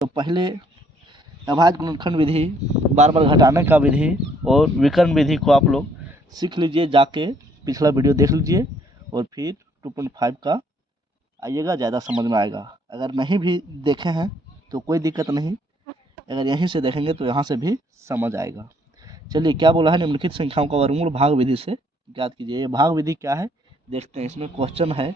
तो पहले अभाज्य गुणनखंड विधि, बार बार घटाने का विधि और विकर्ण विधि को आप लोग सीख लीजिए, जाके पिछला वीडियो देख लीजिए और फिर 2.5 का आइएगा, ज़्यादा समझ में आएगा। अगर नहीं भी देखे हैं तो कोई दिक्कत नहीं, अगर यहीं से देखेंगे तो यहाँ से भी समझ आएगा। चलिए, क्या बोला है, निम्नलिखित संख्याओं का वर्गमूल भाग विधि से ज्ञात कीजिए। ये भाग विधि क्या है देखते हैं। इसमें क्वेश्चन है,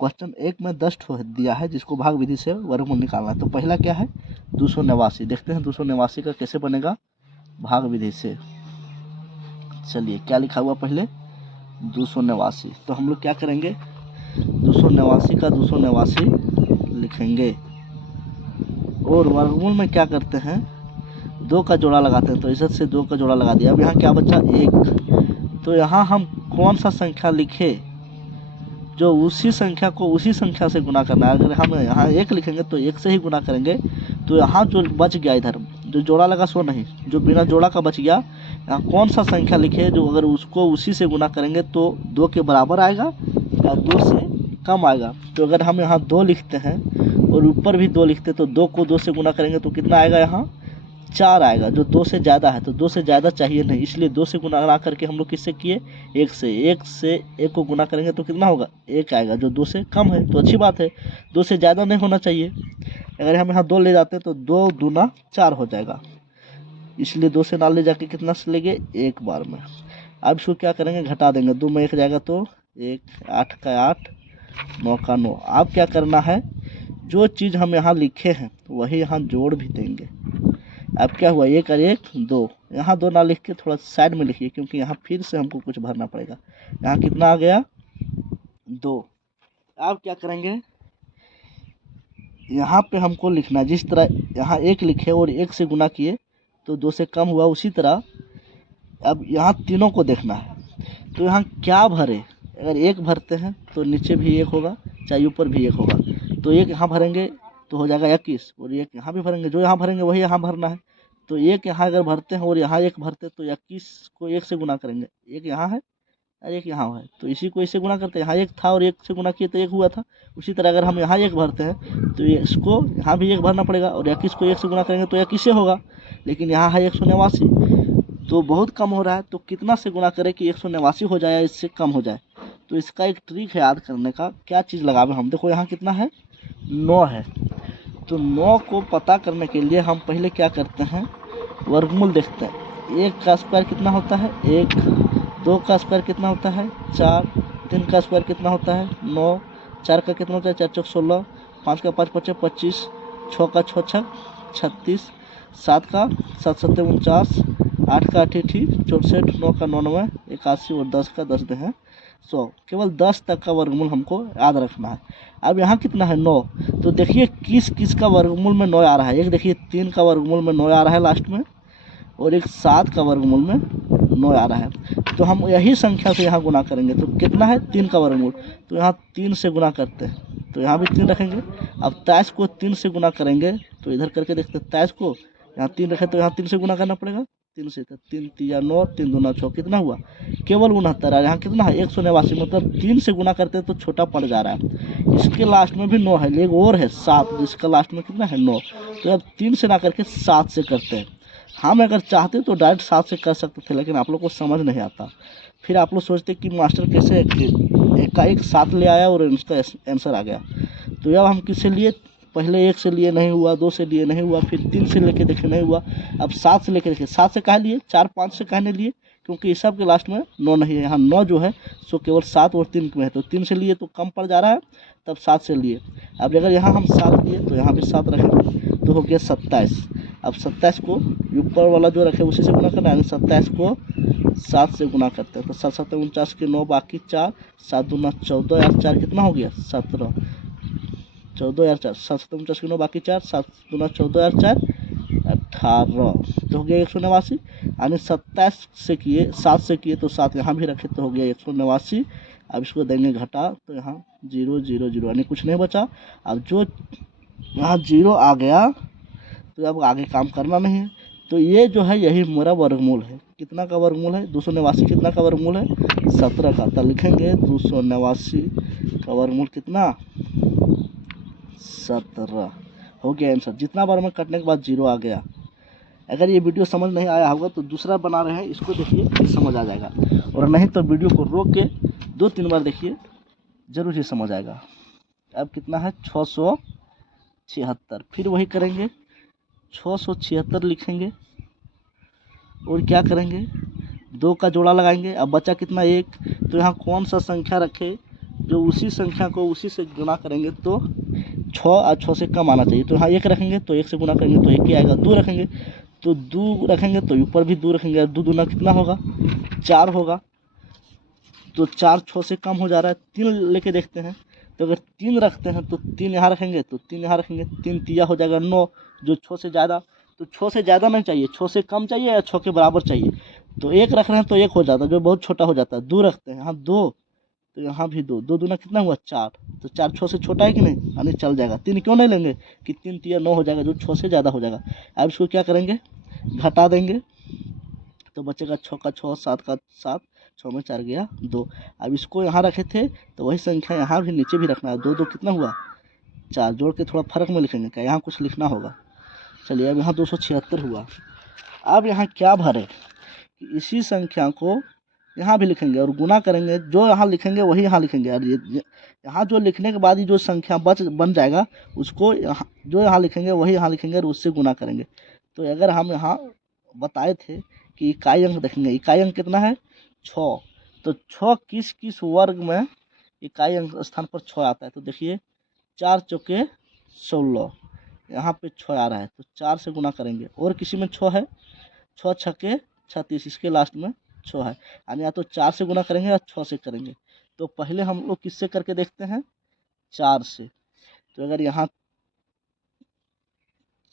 क्वेश्चन 1 में 10 ठो दिया है जिसको भाग विधि से वर्गमूल निकालना है। तो पहला क्या है, 289। देखते हैं 289 का कैसे बनेगा भाग विधि से। चलिए, क्या लिखा हुआ पहले 289। तो हम लोग क्या करेंगे, 289 का 289 लिखेंगे और वर्गमूल में क्या करते हैं, 2 का जोड़ा लगाते हैं। तो इधर से 2 का जोड़ा लगा दिया। अब यहाँ क्या बचा 1। तो यहाँ हम कौन सा संख्या लिखे, जो उसी संख्या को उसी संख्या से गुना करना है। अगर हम यहाँ 1 लिखेंगे तो 1 से ही गुना करेंगे। तो यहाँ जो बच गया, इधर जो जोड़ा लगा सो नहीं, जो बिना जोड़ा का बच गया, यहाँ कौन सा संख्या लिखे जो अगर उसको उसी से गुना करेंगे तो 2 के बराबर आएगा या 2 से कम आएगा। तो अगर हम यहाँ 2 लिखते हैं और ऊपर भी 2 लिखते तो 2 को 2 से गुना करेंगे तो कितना आएगा, यहाँ 4 आएगा, जो 2 से ज़्यादा है। तो 2 से ज़्यादा चाहिए नहीं, इसलिए 2 से गुना ना करके हम लोग किससे किए, 1 से। 1 से 1 को गुना करेंगे तो कितना होगा, 1 आएगा, जो 2 से कम है। तो अच्छी बात है, 2 से ज़्यादा नहीं होना चाहिए। अगर हम यहाँ 2 ले जाते हैं तो 2 दूना 4 हो जाएगा, इसलिए 2 से ना ले जाके कितना से लेंगे, 1 बार में। अब इसको क्या करेंगे, घटा देंगे। 2 में 1 जाएगा तो 1, 8 का 8, 9 का 9। अब क्या करना है, जो चीज़ हम यहाँ लिखे हैं वही यहाँ जोड़ भी देंगे। अब क्या हुआ, 1 और 1 2। यहाँ 2 ना लिख के थोड़ा साइड में लिखिए, क्योंकि यहाँ फिर से हमको कुछ भरना पड़ेगा। यहाँ कितना आ गया, 2। अब क्या करेंगे, यहाँ पे हमको लिखना, जिस तरह यहाँ 1 लिखे और 1 से गुना किए तो 2 से कम हुआ, उसी तरह अब यहाँ तीनों को देखना है। तो यहाँ क्या भरे, अगर 1 भरते हैं तो नीचे भी 1 होगा, चाहे ऊपर भी 1 होगा। तो 1 यहाँ भरेंगे तो हो जाएगा 21, और 1 यहाँ भी भरेंगे, जो यहाँ भरेंगे वही यहाँ भरना है। तो 1 यहाँ अगर भरते हैं और यहाँ 1 भरते हैं तो 21 को 1 से गुना करेंगे। 1 यहाँ है और 1 यहाँ है, तो इसी को इससे गुना करते हैं। यहाँ 1 था और 1 से गुना किए तो 1 हुआ था। उसी तरह अगर हम यहाँ 1 भरते हैं तो इसको यहाँ भी 1 भरना पड़ेगा, और 21 को 1 से गुना करेंगे तो 21 से होगा। लेकिन यहाँ है 189, तो बहुत कम हो रहा है। तो कितना से गुना करें कि 189 हो जाए, इससे कम हो जाए। तो इसका एक ट्रिक है याद करने का, क्या चीज़ लगावे हम। देखो यहाँ कितना है, 9 है। तो 9 को पता करने के लिए हम पहले क्या करते हैं, वर्गमूल देखते हैं। 1 का स्क्वायर कितना होता है, 1। 2 का स्क्वायर कितना होता है, 4। 3 का स्क्वायर कितना होता है, 9। 4 का कितना होता है, 4 चौक 16। 5 का 5 पचे 25। 6 का 6 छक 36। 7 का 7 सत्ते 49। 8 का 8 64। 9 का 99 81, और 10 का 10 हैं 100। केवल 10 तक का वर्गमूल हमको याद रखना है। अब यहाँ कितना है, 9। तो देखिए किस किस का वर्गमूल में 9 आ रहा है। एक देखिए 3 का वर्गमूल में 9 आ रहा है लास्ट में, और एक 7 का वर्गमूल में 9 आ रहा है। तो हम यही संख्या से यहाँ गुना करेंगे। तो कितना है, 3 का वर्गमूल, तो यहाँ 3 से गुना करते हैं, तो यहाँ भी 3 रखेंगे। अब 23 को 3 से गुना करेंगे, तो इधर करके देखते हैं 23 को, यहाँ 3 रखे तो यहाँ 3 से गुना करना पड़ेगा। 3 से, तो 3 3 9, 3 दूना 6, कितना हुआ, केवल 69। यहाँ कितना है, 189। मतलब 3 से गुना करते हैं तो छोटा पड़ जा रहा है। इसके लास्ट में भी 9 है, लेकिन और है 7, जिसका लास्ट में कितना है, 9। तो अब 3 से ना करके 7 से करते हैं। हम अगर चाहते तो डायरेक्ट 7 से कर सकते थे, लेकिन आप लोग को समझ नहीं आता। फिर आप लोग सोचते कि मास्टर कैसे एक 7 ले आया और उसका आंसर आ गया। तो अब हम किससे लिए, पहले 1 से लिए नहीं हुआ, 2 से लिए नहीं हुआ, फिर 3 से लेके देखे नहीं हुआ, अब 7 से लेके देखे। 7 से कहा लिए, 4 5 से कहने लिए, क्योंकि इस सब के लास्ट में 9 नहीं है। यहाँ 9 जो है सो केवल 7 और 3 में है, तो 3 से लिए तो कम पड़ जा रहा है, तब 7 से लिए। अब अगर यहाँ हम 7 लिए तो यहाँ भी 7 रखेंगे, तो हो गया 27। अब 27 को ऊपर वाला जो रखे उसी से गुना करना है। 27 को 7 से गुना करते हैं, तो 7 7 49 के 9 बाकी 4, 7 दूना 14 और 4 कितना हो गया, 17। 14 और 4, 7 7 49 के 9 बाकी 4, 7 दूना 14 और 4 18, तो हो गया 189। यानी 27 से किए, 7 से किए तो 7 यहाँ भी रखे तो हो गया 189। अब इसको देंगे घटा, तो यहाँ 0 0 0 यानी कुछ नहीं बचा। अब जो यहाँ 0 आ गया तो अब आगे काम करना नहीं है। तो ये जो है यही मेरा वर्गमूल है। कितना का वर्गमूल है, 289 कितना का वर्गमूल है, 17 का। तो लिखेंगे 289 का वर्गमूल कितना, 17। हो गया आंसर। जितना बार में कटने के बाद 0 आ गया। अगर ये वीडियो समझ नहीं आया होगा तो दूसरा बना रहे हैं, इसको देखिए, समझ आ जाएगा। और नहीं तो वीडियो को रोक के 2-3 बार देखिए, जरूर ही समझ आएगा। अब कितना है 676। फिर वही करेंगे, 676 लिखेंगे और क्या करेंगे, 2 का जोड़ा लगाएंगे। अब बचा कितना 1, तो यहाँ कौन सा संख्या रखे जो उसी संख्या को उसी से गुना करेंगे तो 6 और 6 से कम आना चाहिए। तो यहाँ 1 रखेंगे तो 1 से गुना करेंगे तो 1 ही आएगा। 2 रखेंगे तो 2 रखेंगे तो ऊपर भी 2 रखेंगे। 2 दूना कितना होगा 4 होगा। तो 4 6 से कम हो जा रहा है। 3 लेके देखते हैं, तो अगर 3 रखते हैं तो 3 यहाँ रखेंगे तो 3 यहाँ रखेंगे, 3 तिया हो जाएगा 9, जो 6 से ज़्यादा। तो 6 से ज़्यादा नहीं चाहिए, 6 से कम चाहिए या 6 के बराबर चाहिए। तो 1 रख रहे हैं तो 1 हो जाता है, जो बहुत छोटा हो जाता है। 2 रखते हैं, यहाँ 2, तो यहाँ भी 2, 2 दूना कितना हुआ 4। तो 4 6 से छोटा है कि नहीं, यानी चल जाएगा। 3 क्यों नहीं लेंगे कि 3 तिया 9 हो जाएगा, जो 6 से ज़्यादा हो जाएगा। अब इसको क्या करेंगे, घटा देंगे तो बचेगा 6 का 6, 7 का 7, 6 में 4 गया 2। अब इसको यहाँ रखे थे तो वही संख्या यहाँ भी नीचे भी रखना है। 2 2 कितना हुआ 4, जोड़ के थोड़ा फर्क में लिखेंगे, क्या यहाँ कुछ लिखना होगा। चलिए अब यहाँ 276 हुआ। अब यहाँ क्या भरे, इसी संख्या को यहाँ भी लिखेंगे और गुना करेंगे। जो यहाँ लिखेंगे वही यहाँ लिखेंगे। और यहाँ जो लिखने के बाद ही जो संख्या बन जाएगा, उसको यहाँ जो यहाँ लिखेंगे वही यहाँ लिखेंगे और उससे गुना करेंगे। तो अगर हम यहाँ बताए थे कि इकाई अंक देखेंगे, इकाई अंक कितना है 6, तो 6 किस किस वर्ग में इकाई अंक स्थान पर 6 आता है। तो देखिए 4 चौके 16, यहाँ पे 6 आ रहा है तो 4 से गुना करेंगे। और किसी में 6 है, 6 छक्के 36, इसके लास्ट में 6 है, यानी या तो 4 से गुना करेंगे या 6 से करेंगे। तो पहले हम लोग किससे करके देखते हैं, 4 से। तो अगर यहाँ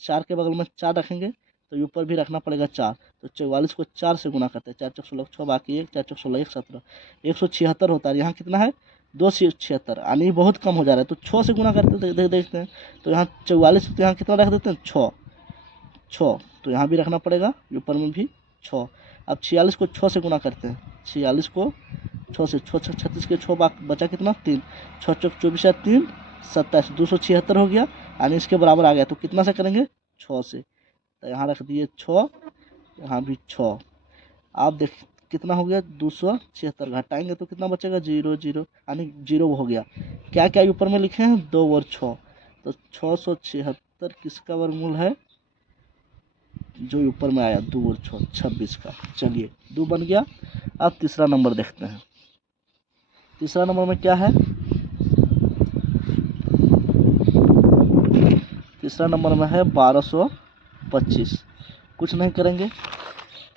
4 के बगल में 4 रखेंगे तो ऊपर भी रखना पड़ेगा 4। तो 44 को 4 से गुना करते हैं, 4 चौक 16, 6 बाकी 1, 4 चौक 16, 1 17, 176 होता है। यहाँ कितना है 276, यानी बहुत कम हो जा रहा है। तो 6 से गुना करते देखते हैं, तो यहाँ 44, तो यहाँ कितना रख देते हैं 6, तो यहाँ भी रखना पड़ेगा, ऊपर में भी 6। अब 46 को 6 से गुना करते हैं, 46 को 6 से, 6 36 के 6 बचा कितना 3, 6 चौक 24 या 3 27, 276 हो गया, यानी इसके बराबर आ गया। तो कितना से करेंगे 6 से, तो यहाँ रख दिए 6, यहाँ भी 6। आप देख कितना हो गया 276, घटाएंगे तो कितना बचेगा 0 0, यानी 0 हो गया। क्या क्या ऊपर में लिखे हैं 2 और 6, तो 676 किसका वर्गमूल है, जो ऊपर में आया 2 और 6 26 का। चलिए 2 बन गया। अब तीसरा नंबर देखते हैं। तीसरा नंबर में क्या है, तीसरा नंबर में है 1225। कुछ नहीं करेंगे,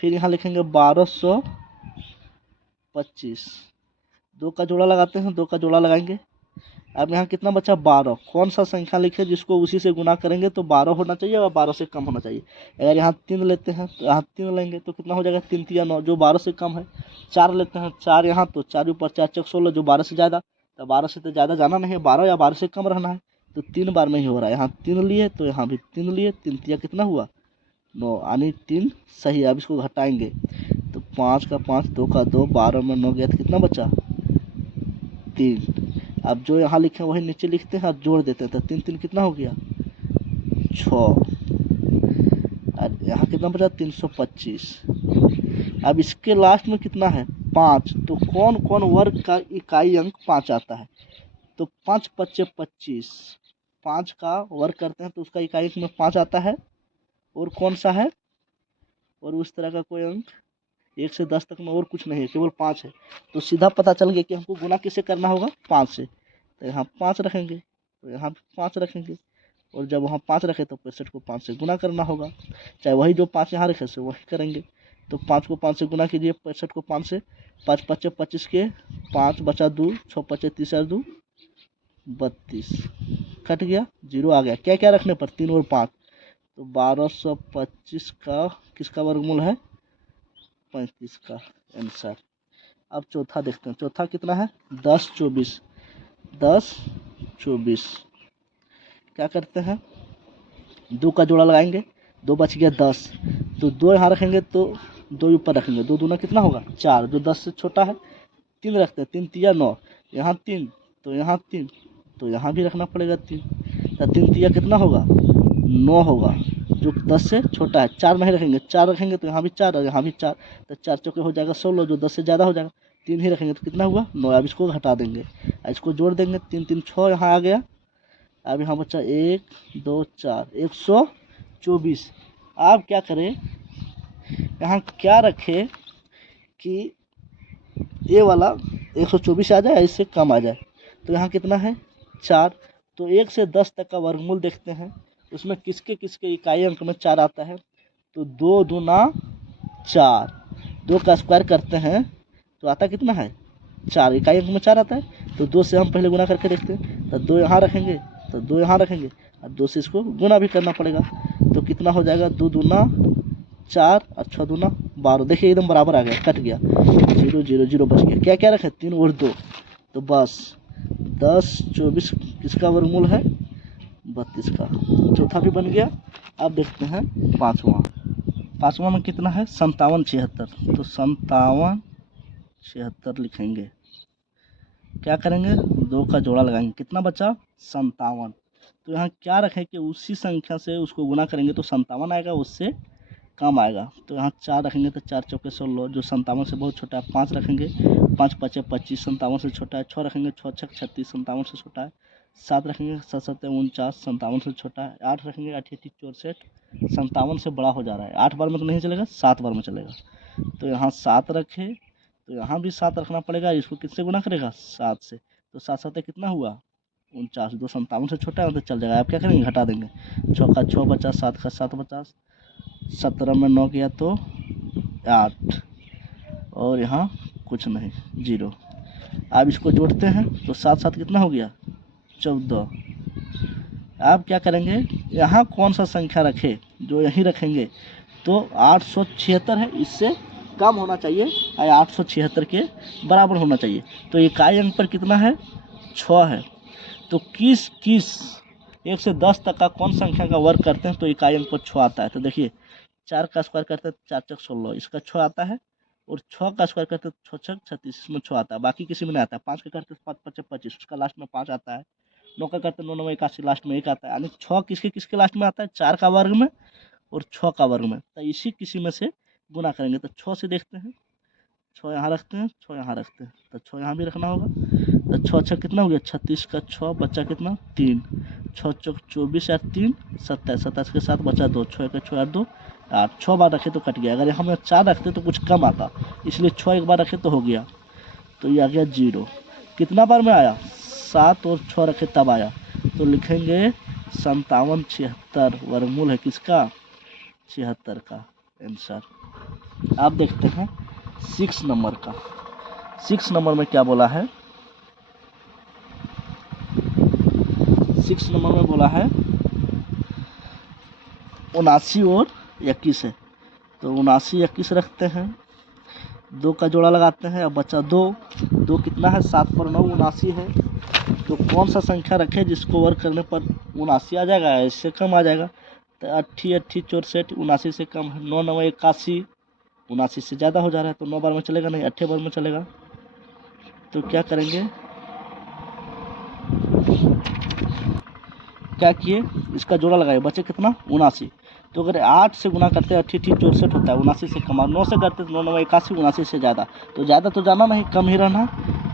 फिर यहाँ लिखेंगे 1225, 2 का जोड़ा लगाते हैं, 2 का जोड़ा लगाएंगे। अब यहाँ कितना बचा 12, कौन सा संख्या लिखे जिसको उसी से गुना करेंगे तो 12 होना चाहिए और 12 से कम होना चाहिए। अगर यहाँ 3 लेते हैं तो यहाँ 3 लेंगे तो कितना हो जाएगा 3 3 9, जो 12 से कम है। 4 लेते हैं, 4 यहाँ, तो 4 ऊपर 4 चौक 16, जो 12 से ज़्यादा, तो 12 से तो ज़्यादा जाना नहीं है, 12 या 12 से कम रहना है। तो 3 बार में ही हो रहा है, यहाँ 3 लिए तो यहाँ भी 3 लिए, 3 तिया कितना हुआ 9, यानी 3 सही। अब इसको घटाएंगे तो 5 का 5, 2 का 2, 12 में 9 गया तो कितना बचा 3। अब जो यहाँ लिखे वही नीचे लिखते हैं और जोड़ देते हैं, तो 3 3 कितना हो गया 6, और यहाँ कितना बचा 325। अब इसके लास्ट में कितना है 5, तो कौन कौन वर्ग का इकाई अंक 5 आता है। तो 5 5 25, 5 का वर्ग करते हैं तो उसका इकाई अंक में 5 आता है। और कौन सा है, और उस तरह का कोई अंक 1 से 10 तक में और कुछ नहीं है, केवल 5 है। तो सीधा पता चल गया कि हमको गुना किससे करना होगा 5 से। तो यहाँ 5 रखेंगे, तो यहाँ 5 रखेंगे, और जब वहाँ 5 रखे तो 65 को 5 से गुना करना होगा, चाहे वही जो 5 यहाँ रखे से वही करेंगे। तो 5 को 5 से गुना कीजिए, 65 को 5 से, 5 5 25 के 5 बचा 2, 6 5 30 और 2 32, कट गया 0 आ गया। क्या क्या रखने पर 3 और 5, तो 1225 का किसका वर्गमूल है 35 का आंसर। अब चौथा देखते हैं, चौथा कितना है 10 24, 10 24। क्या करते हैं 2 का जोड़ा लगाएंगे, 2 बच गया 10, तो 2 यहाँ रखेंगे तो 2 ऊपर रखेंगे, 2 दूना कितना होगा 4, जो 10 से छोटा है। 3 रखते हैं, 3 तिया 9, यहाँ 3, तो यहाँ 3, तो यहाँ भी रखना पड़ेगा 3। तो 3 तिया कितना होगा 9 होगा, जो 10 से छोटा है। 4 नहीं रखेंगे, 4 रखेंगे तो यहाँ भी 4 और यहाँ भी 4, तो 4 चौके हो जाएगा 16, जो 10 से ज़्यादा हो जाएगा। 3 ही रखेंगे तो कितना हुआ 9। अब इसको घटा देंगे, इसको जोड़ देंगे, 3 3 6 यहाँ आ गया। अब यहाँ बचा 1 2 4 124। आप क्या करें, यहाँ क्या रखें कि ये वाला 124 आ जाए, इससे कम आ जाए। तो यहाँ कितना है 4। तो 1 से 10 तक का वर्गमूल देखते हैं, उसमें किसके किसके इकाई अंक में 4 आता है। तो 2 दूना 4, 2 का स्क्वायर करते हैं तो आता कितना है 4, इकाई अंक में 4 आता है। तो 2 से हम पहले गुना करके देखते हैं, तो 2 यहाँ रखेंगे, तो 2 यहाँ रखेंगे, और 2 से इसको गुना भी करना पड़ेगा। तो कितना हो जाएगा 2 दूना 4 और 6 दूना 12। देखिए एकदम बराबर आ गया, कट गया, 0 0 0 बच गया। क्या क्या रखे 3 और 2, तो बस 10 24 किसका वर्गमूल है 32 का। चौथा भी बन गया। अब देखते हैं पाँचवा में कितना है 57 76। तो 57 76 लिखेंगे। क्या करेंगे 2 का जोड़ा लगाएंगे, कितना बचा 57। तो यहाँ क्या रखें कि उसी संख्या से उसको गुना करेंगे तो 57 आएगा, उससे कम आएगा। तो यहाँ 4 रखेंगे तो 4 चौके 16, जो 57 से बहुत छोटा है। 5 रखेंगे, 5 5 25 57 से छोटा है। 6 रखेंगे, 6 6 36 57 से छोटा है। 7 रखेंगे, 7 7 49 57 से छोटा है। 8 रखेंगे, 8 8 64 57 से बड़ा हो जा रहा है। 8 बार में तो नहीं चलेगा, 7 बार में चलेगा। तो यहाँ 7 रखे, तो यहाँ भी 7 रखना पड़ेगा। इसको किससे गुना करेगा 7 से, तो 7 7 कितना हुआ 49, जो 57 से छोटा है तो चल जाएगा। आप क्या करेंगे घटा देंगे, 6 का 6 बचा, 7 का 7 बचा, 17 में 9 किया तो 8, और यहाँ कुछ नहीं 0। अब इसको जोड़ते हैं तो 7 7 कितना हो गया 14। आप क्या करेंगे, यहाँ कौन सा संख्या रखे, जो यहीं रखेंगे। तो 876 है, इससे कम होना चाहिए और 876 के बराबर होना चाहिए। तो इकाई अंक पर कितना है 6 है। तो किस 1 से 10 तक का कौन संख्या का वर्ग करते हैं तो इकाई अंक पर 6 आता है। तो देखिए 4 का स्क्वायर करते हैं 4 चौक 16, इसका 6 आता है। और 6 का स्क्वायर करते हैं 6 छक 36, इसमें 6 आता है, बाकी किसी में नहीं आता है। 5 का करते 5 5 25, उसका लास्ट में 5 आता है। 9 का करते 9 9 81, लास्ट में 1 आता है। यानी 6 किसके किसके लास्ट में आता है 4 का वर्ग में और 6 का वर्ग में। तो इसी किसी में से गुना करेंगे। तो 6 से देखते हैं, 6 यहाँ रखते हैं, 6 यहाँ रखते हैं, तो 6 यहाँ भी रखना होगा। तो 6 6 कितना हो गया 36 का 6 बच्चा कितना 3, 6 चौक 24 और 3 27, 27 के साथ बचा 2, 6 का 6 और 2 8। 6 बार रखे तो कट गया। अगर हम 4 रखते तो कुछ कम आता, इसलिए 6 एक बार रखे तो हो गया। तो ये आ गया 0। कितना बार में आया 7 और 6 रखे तब आया। तो लिखेंगे 57 76 वर्गमूल है किसका 76 का आंसर। आप देखते हैं 6 नंबर का। 6 नंबर में क्या बोला है, 6 नंबर में बोला है 79 और 21 है। तो 79 21 रखते हैं, 2 का जोड़ा लगाते हैं, अब बचा 2। 2 कितना है 7 पर 9 79 है। तो कौन सा संख्या रखें जिसको वर्ग करने पर 79 आ जाएगा, इससे कम आ जाएगा। तो 80 80 64 79 से कम है। 9 9 81, 79 से ज़्यादा हो जा रहा है। तो 9 बार में चलेगा नहीं, 8 बार में चलेगा। तो क्या करेंगे, क्या किए इसका जोड़ा लगाए, बचे कितना 79। तो अगर 8 से गुना करते हैं 80 64 होता है, 79 से कम। और 9 से करते तो 9 9 81, 79 से ज़्यादा। तो ज़्यादा तो जाना नहीं, कम ही रहना।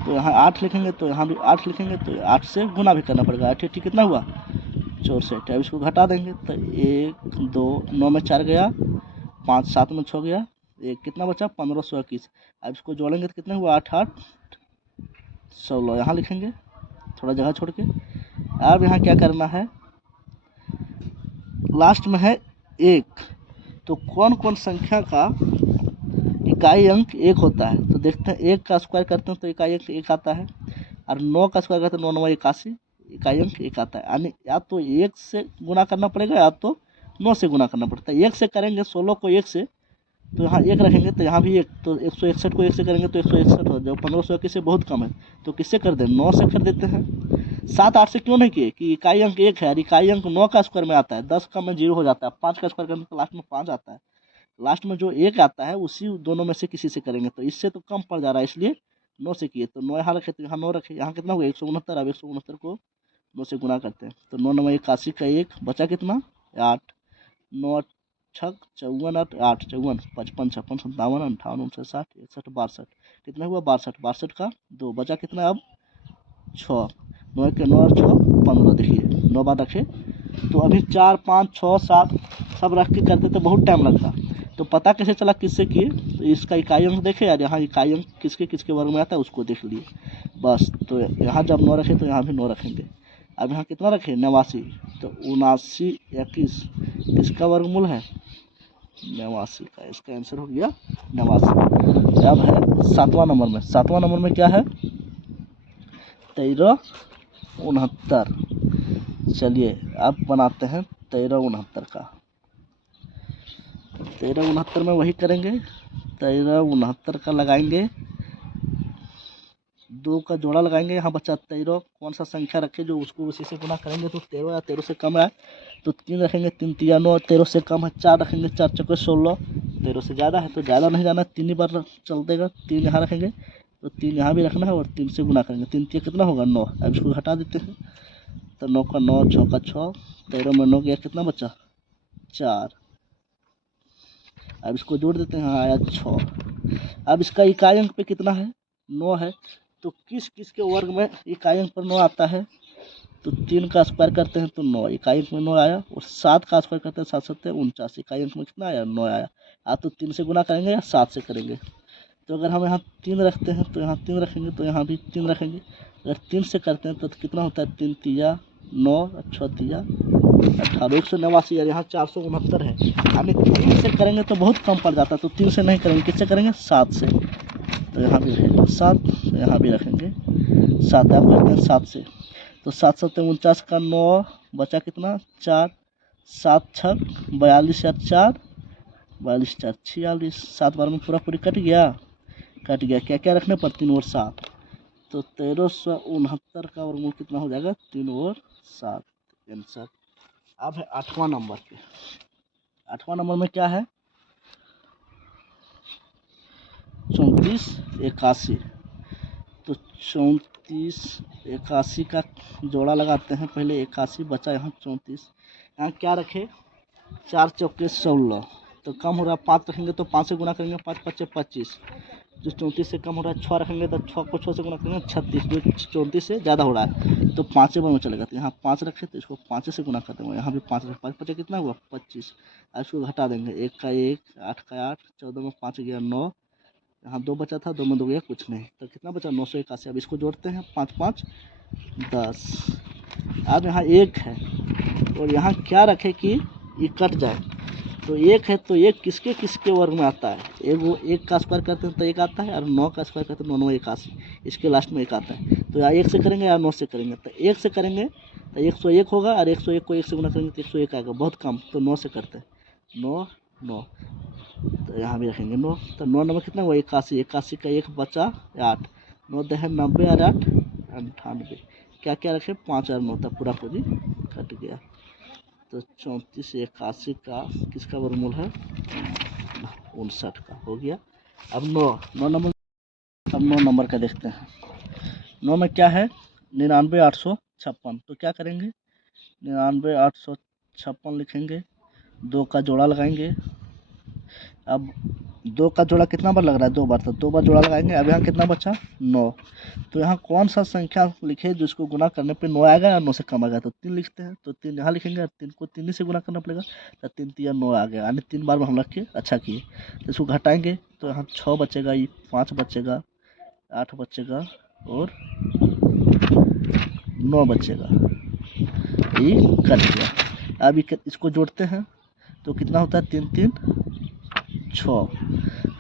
तो यहाँ 8 लिखेंगे, तो यहाँ भी 8 लिखेंगे, तो 8 से गुना भी करना पड़ेगा। 8 80 कितना हुआ 64। अब इसको घटा देंगे, तो 1 2 9 में 4 गया, 5 7 में 6 गया, 1 कितना बचा 1521। अब इसको जोड़ेंगे तो कितना हुआ 8 8 16। यहाँ लिखेंगे थोड़ा जगह छोड़ के। अब यहाँ क्या करना है, लास्ट में है 1। तो कौन कौन संख्या का इकाई अंक 1 होता है। तो देखते हैं 1 का स्क्वायर करते हैं तो इकाई अंक 1 आता है। और 9 का स्क्वायर करते हैं 9 9 81, इकाई अंक 1 आता है। यानी या तो 1 से गुना करना पड़ेगा या तो 9 से गुना करना पड़ता है। 1 से करेंगे 16 को 1 से, तो यहाँ 1 रखेंगे, तो यहाँ भी 1। तो 161 को 1 से करेंगे तो 161 हो, जब 1521 से बहुत कम है। तो किससे कर दें 9 से कर देते हैं। 7 8 से क्यों नहीं किए कि इकाई अंक 1 है और इकाई अंक 9 का स्क्वायर में आता है, 10 का में 0 हो जाता है। 5 का स्क्वायर करने तो लास्ट में 5 आता है, लास्ट में जो 1 आता है उसी दोनों में से किसी से करेंगे। तो इससे तो कम पड़ जा रहा है, इसलिए 9 से किए। तो 9 यहाँ रखे, तो यहाँ 9 रखे, यहाँ कितना हुआ 169। अब 169 को 9 से गुना करते हैं तो 9 9 81 का 1 बचा कितना 8, 9 छक 54 8 8 54 55 56 57 58 59 60 61 62 कितना हुआ 62, 62 का 2 बचा कितना अब 6, 9 के 9 और 6 15। देखिए 9 बाद रखे तो अभी 4 5 6 7 सब रख के करते तो बहुत टाइम लगता। तो पता कैसे चला किससे किए, तो इसका इकाई अंक देखे यार, यहाँ इकाई अंक किसके किसके वर्ग में आता है उसको देख लिए बस। तो यहाँ जब 9 रखे तो यहाँ भी 9 रखेंगे। अब यहाँ कितना रखे 89, तो 79 21 किसका वर्गमूल है 89 का, इसका आंसर हो गया 89। अब है 7वां नंबर में, 7वां नंबर में क्या है 13 69। चलिए अब बनाते हैं 13 69 का। 13 69 में वही करेंगे, 13 69 का लगाएंगे, 2 का जोड़ा लगाएंगे। यहाँ बचा 13, कौन सा संख्या रखे जो उसको उसी से गुना करेंगे तो 13 या 13 से कम है तो 3 रखेंगे, 3 3 9, 13 से कम है 4 रखेंगे, 4 चौके 16, 13 से ज़्यादा है तो ज़्यादा नहीं जाना, 3 ही बार चल देगा, 3 यहाँ रखेंगे तो 3 यहाँ भी रखना है और 3 से गुना करेंगे, 3 3 कितना होगा 9। अब इसको हटा देते हैं तो 9 का 9 6 का 6, 13 में 9 गया कितना बचा 4। अब इसको जोड़ देते हैं, हाँ आया 6। अब इसका इकाई अंक पे कितना है 9 है, तो किस किस के वर्ग में इकाई अंक पर 9 आता है, तो 3 का स्क्वायर करते हैं तो 9 इकाई अंक में 9 आया, और 7 का स्क्वायर करते हैं 7 7 49 इकाई अंक में कितना आया 9 आया। आप तो 3 से गुना करेंगे या 7 से करेंगे, तो अगर हम यहाँ 3 रखते हैं तो यहाँ 3 रखेंगे तो यहाँ भी 3 रखेंगे, अगर 3 से करते हैं तो कितना होता है 3 3 9 6 3 18 189, यार यहाँ 469 है, यानी 3 से करेंगे तो बहुत कम पड़ जाता है, तो 3 से नहीं करेंगे, किससे करेंगे 7 से, तो यहाँ भी रखेंगे 7, तो यहाँ भी रखेंगे 7। आप करते हैं 7 से तो 7 7 49 का 9 बचा कितना 4, 7 6 42 या 4 42 4 46, 7 बार में पूरा पूरी कट गया, क्या क्या रखने पर 3 और 7, तो 1369 का वर्गमूल कितना हो जाएगा 3 और 7 आंसर। अब है 8वां नंबर पे, 8वां नंबर में क्या है 34 81, तो 34 81 का जोड़ा लगाते हैं, पहले 81 बचा यहाँ 34, यहाँ क्या रखे 4 चौके 16, तो कम हो रहा है 5 रखेंगे तो 5 से गुना करेंगे 5 5 25, जो 34 से कम हो रहा है 6 रखेंगे तो 6 को 6 से गुना करेंगे 36, जो 34 से ज़्यादा हो रहा है तो 5 से में चलेगा, तो यहाँ 5 रखे तो इसको 5 से गुना कर देंगे, यहाँ भी 5 रखे, 5 5 कितना हुआ 25। अब इसको घटा देंगे, 1 का 1 8 का 8 14 में 5 गया 9, यहाँ 2 बचा था 2 में 2 गया कुछ नहीं, तो कितना बचा 981। अब इसको जोड़ते हैं 5 5 10। अब यहाँ 1 है और यहाँ क्या रखे कि ये कट जाए, तो 1 है तो 1 किसके किसके वर्ग में आता है, एक वो 1 का स्क्वायर करते हैं तो 1 आता है, और 9 का स्क्वायर करते हैं 9 9 81, इसके लास्ट में 1 आता है, तो या 1 से करेंगे या 9 से करेंगे, तो 1 से करेंगे तो 101 होगा, और 101 को 1 से गुना करेंगे तो 101 आएगा, बहुत कम, तो 9 से करते हैं 9 9, तो यहाँ भी रखेंगे 9, तो 9 9 कितना हुआ 81, 81 का 1 बचा 8, 9 दहे 90 और 8 98, क्या क्या रखे 5 और 9 तक पूरा पूरी कट गया, तो 34 81 का किसका वर्गमूल है 59 का हो गया। अब 9 नंबर, अब 9 नंबर का देखते हैं, 9 में क्या है 99 856, तो क्या करेंगे 99 856 लिखेंगे, 2 का जोड़ा लगाएंगे, अब 2 का जोड़ा कितना बार लग रहा है 2 बार, तो 2 बार जोड़ा लगाएंगे। अब यहाँ कितना बचा 9, तो यहाँ कौन सा संख्या लिखे जिसको गुना करने पे 9 आएगा या 9 से कम आएगा, तो 3 लिखते हैं, तो 3 यहाँ लिखेंगे और 3 को 3 ही से गुना करना पड़ेगा, तो 3 3 9 आ गया, यानी 3 बार में हम रख के अच्छा किए। तो इसको घटाएंगे तो यहाँ 6 बचेगा, ये 5 बचेगा, 8 बचेगा और 9 बचेगा, ये कट गया। अब इसको जोड़ते हैं तो कितना होता है 3 3 6।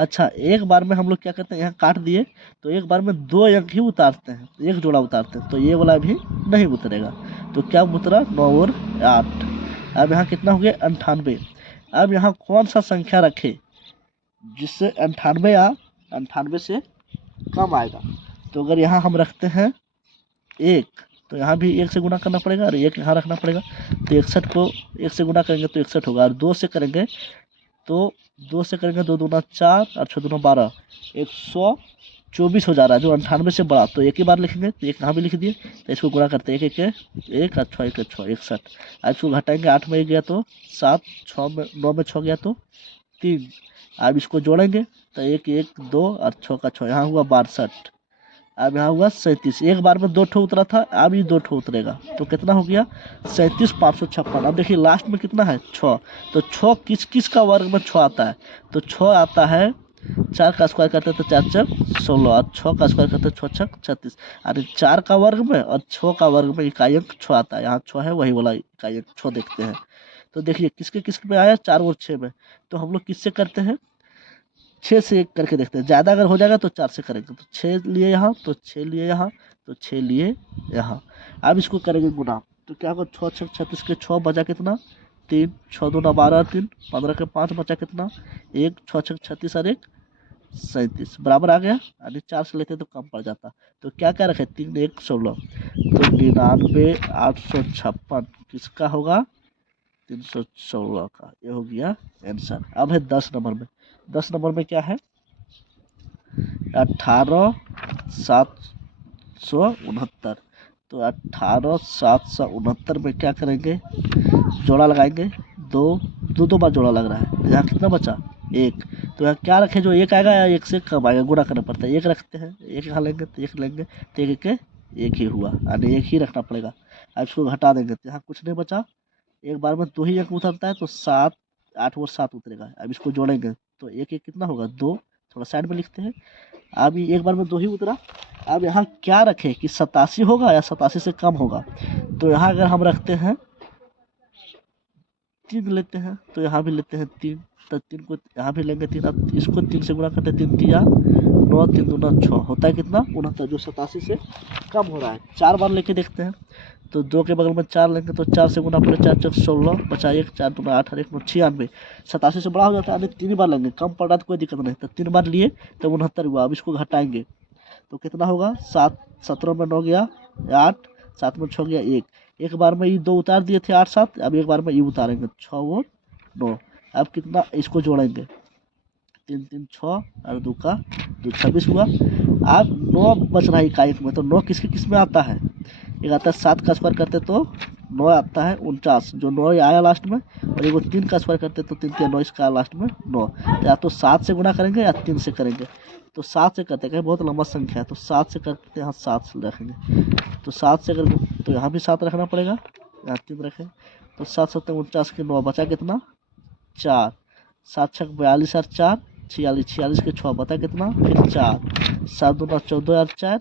अच्छा एक बार में हम लोग क्या करते हैं, यहाँ काट दिए तो एक बार में 2 अंक ही उतारते हैं, एक जोड़ा उतारते हैं, तो ये वाला भी नहीं उतरेगा, तो क्या उतरा 9 और 8। अब यहाँ कितना हो गया 98। अब यहाँ कौन सा संख्या रखे जिससे 98 या 98 से कम आएगा, तो अगर यहाँ हम रखते हैं 1 तो यहाँ भी 1 से गुना करना पड़ेगा और 1 यहाँ रखना पड़ेगा, तो 61 को 1 से गुना करेंगे तो 61 होगा, और 2 से करेंगे तो 2 से करेंगे 2 दूना 4 और 6 दूना 12, 24 हो जा रहा है, जो 98 से बड़ा। तो एक ही बार लिखेंगे, तो एक यहाँ भी लिख दिए। तो इसको गुणा करते हैं, एक एक एक और 6 एक 6 61। अब इसको घटाएंगे, 8 में 1 गया तो 7, 6 में 9 में 6 गया तो 3। अब इसको जोड़ेंगे तो 1 1 2 और 6 का 6, यहाँ हुआ 62। अब यहाँ हुआ 37। एक बार में 2 ठो उतरा था, अब ये 2 ठो उतरेगा, तो कितना हो गया 37 556। अब देखिए लास्ट में कितना है 6। तो 6 किस किस का वर्ग में 6 आता है, तो 6 आता है 4 का स्क्वायर करते हैं तो 4 4 16, और 6 का स्क्वायर करते हैं 6 6 36। अरे 4 का वर्ग में और 6 का वर्ग में इकाई अंक 6 आता है। यहाँ 6 है, वही वाला इकाई अंक 6 देखते हैं। तो देखिए किसके किसके में आया, 4 और 6 में। तो हम लोग किससे करते हैं, 6 से करके देखते हैं। ज़्यादा अगर हो जाएगा तो 4 से करेंगे। तो 6 लिए यहाँ, तो 6 लिए यहाँ, तो 6 लिए यहाँ। अब इसको करेंगे गुना, तो क्या होगा 6 6 36 के 6 बचा कितना 3, 6 2 12 3, 15 के 5 बचा कितना 1, 6 6 36 और 1 37 बराबर आ गया। यानी 4 से लेते तो कम पड़ जाता। तो क्या क्या रखे 3 1 16, तो 99 856 किसका होगा 316 का। ये हो गया आंसर। अब है 10 नंबर में। 10 नंबर में क्या है 18,769। तो 18,769 में क्या करेंगे, जोड़ा लगाएंगे। दो दो दो बार जोड़ा लग रहा है, यहाँ कितना बचा 1। तो यहाँ क्या रखें, जो 1 आएगा या 1 से कम आएगा, गुणा करना पड़ता है। 1 रखते हैं, 1 यहाँ लेंगे तो 1 लेंगे, तो 1 के 1 ही हुआ, यानी 1 ही रखना पड़ेगा। अब इसको घटा देंगे तो यहाँ कुछ नहीं बचा। एक बार में 2 ही अंक उतरता है, तो 7 8 और 7 उतरेगा। अब इसको जोड़ेंगे तो 1 1 कितना होगा 2, थोड़ा साइड में लिखते हैं। अब ये एक बार में 2 ही उतरा। अब यहाँ क्या रखें कि 87 होगा या 87 से कम होगा। तो यहाँ अगर हम रखते हैं 3 लेते हैं, तो यहाँ भी लेते हैं 3, तो 3 को यहाँ भी लेंगे 3। अब इसको 3 से गुणा करते हैं, 3 3 9 3 2 6 होता है कितना 69, जो 87 से कम हो रहा है। 4 बार लेके देखते हैं, तो 2 के बगल में 4 लेंगे, तो 4 से गुना पड़े 4 4 16 बचा 1 4 2 8 और 1 9 96। 87 से बड़ा हो जाता है, यानी 3 बार लेंगे, कम पड़ रहा तो कोई दिक्कत नहीं। तो 3 बार लिए तो 69 हुआ। अब इसको घटाएंगे तो कितना होगा 7 17 में 9 गया 8, 7 में 6 गया 1। एक बार में ये 2 उतार दिए थे 8 7, अब एक बार में ये उतारेंगे 6 और 9। अब कितना इसको जोड़ेंगे 3 3 6 और 2 का 2 26 हुआ। अब 9 बच रहा है इकाई में, तो 9 किसके किस में आता है, एक आता है 7 का स्क्वायर करते तो 9 आता है 49, जो 9 आया लास्ट में। और एक 3 का स्क्वायर करते तो 3 3 9 इसका लास्ट में 9। तो या तो 7 से गुणा करेंगे या 3 से करेंगे। तो 7 से करते हैं, बहुत लंबा संख्या है, तो 7 से करते हैं, यहाँ 7 से रखेंगे। तो 7 से अगर, तो यहाँ भी 7 रखना पड़ेगा, यहाँ 3 रखें। तो 7 7 49 के 9 बचा कितना 4, 7 6 42 और 4 46, 46 के 6 बता कितना फिर 4, 7 2 14 और 4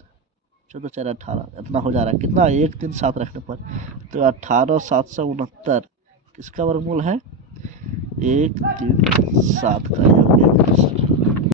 14 4 18, इतना हो जा रहा है कितना 1 3 7 रखने पर। तो 18,769 किसका वर्गमूल है 1 3 7 का, ये हो गया।